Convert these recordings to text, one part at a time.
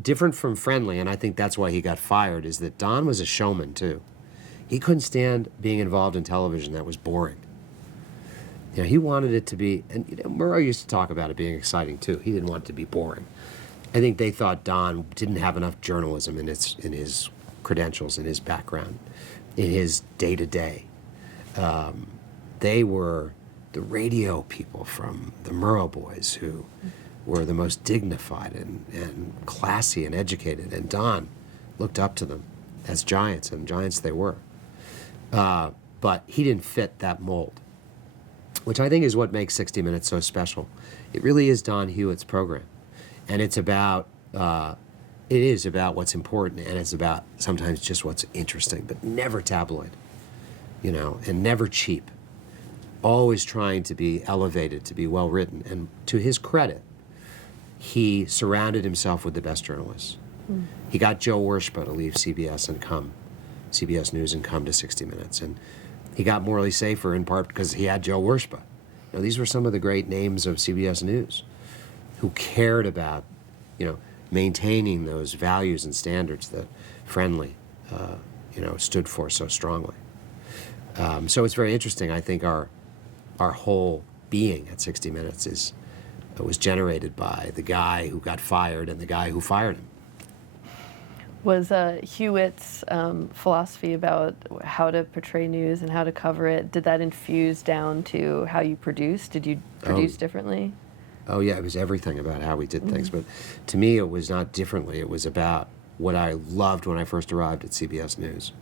different from Friendly, and I think that's why he got fired, is that Don was a showman, too. He couldn't stand being involved in television that was boring. You know, he wanted it to be, and Murrow used to talk about it being exciting, too. He didn't want it to be boring. I think they thought Don didn't have enough journalism in his credentials, in his background, in his day-to-day. They were the radio people from the Murrow boys who were the most dignified and classy and educated, and Don looked up to them as giants, and giants they were. But he didn't fit that mold, which I think is what makes 60 Minutes so special. It really is Don Hewitt's program, and it is about what's important, and it's about sometimes just what's interesting, but never tabloid, you know, and never cheap. Always trying to be elevated, to be well written, and to his credit, he surrounded himself with the best journalists. He got Joe Wershba to leave CBS News and come to 60 Minutes, and he got Morley Safer in part because he had Joe Wershba. You know, these were some of the great names of CBS News who cared about, you know, maintaining those values and standards that Friendly, you know, stood for so strongly. So it's very interesting. I think our whole being at 60 Minutes was generated by the guy who got fired and the guy who fired him. Was Hewitt's philosophy about how to portray news and how to cover it, did that infuse down to how you produced? Did you produce differently? Oh, yeah, it was everything about how we did things. But to me, it was not differently. It was about what I loved when I first arrived at CBS News.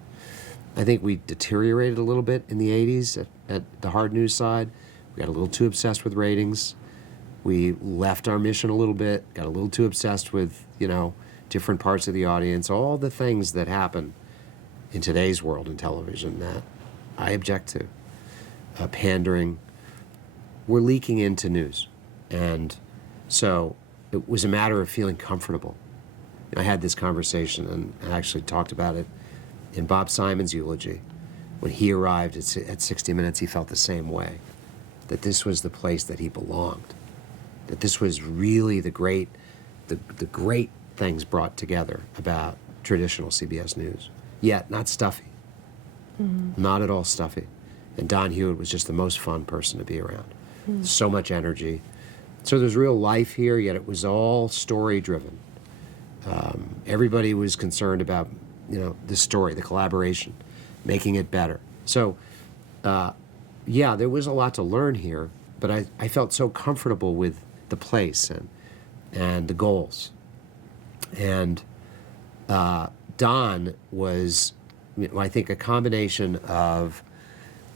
I think we deteriorated a little bit in the 80s at the hard news side. We got a little too obsessed with ratings. We left our mission a little bit, got a little too obsessed with, you know, different parts of the audience, all the things that happen in today's world in television that I object to. Pandering. We're leaking into news. And so it was a matter of feeling comfortable. I had this conversation, and I actually talked about it in Bob Simon's eulogy. When he arrived at 60 Minutes, he felt the same way, that this was the place that he belonged, that this was really the great things brought together about traditional CBS News, yet not stuffy, not at all stuffy. And Don Hewitt was just the most fun person to be around. So much energy. So there's real life here, yet it was all story-driven. Everybody was concerned about, you know, the story, the collaboration, making it better. So, yeah, there was a lot to learn here, but I felt so comfortable with the place and the goals. And Don was, you know, I think, a combination of,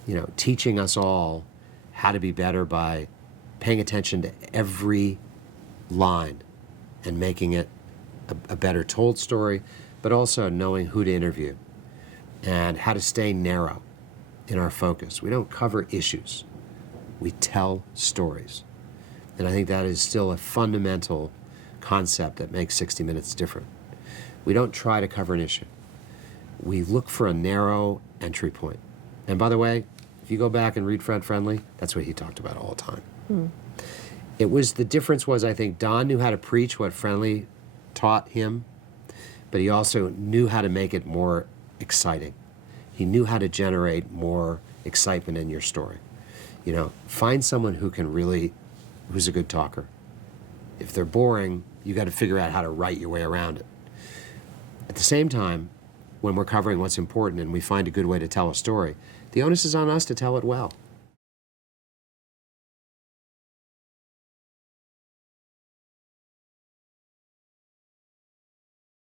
you know, teaching us all how to be better by paying attention to every line and making it a better told story, but also knowing who to interview and how to stay narrow in our focus. We don't cover issues. We tell stories. And I think that is still a fundamental concept that makes 60 Minutes different. We don't try to cover an issue. We look for a narrow entry point. And by the way, if you go back and read Fred Friendly, that's what he talked about all the time. The difference was, I think, Don knew how to preach what Friendly taught him, but he also knew how to make it more exciting. He knew how to generate more excitement in your story. You know, find someone who's a good talker. If they're boring, you got to figure out how to write your way around it. At the same time, when we're covering what's important and we find a good way to tell a story, the onus is on us to tell it well.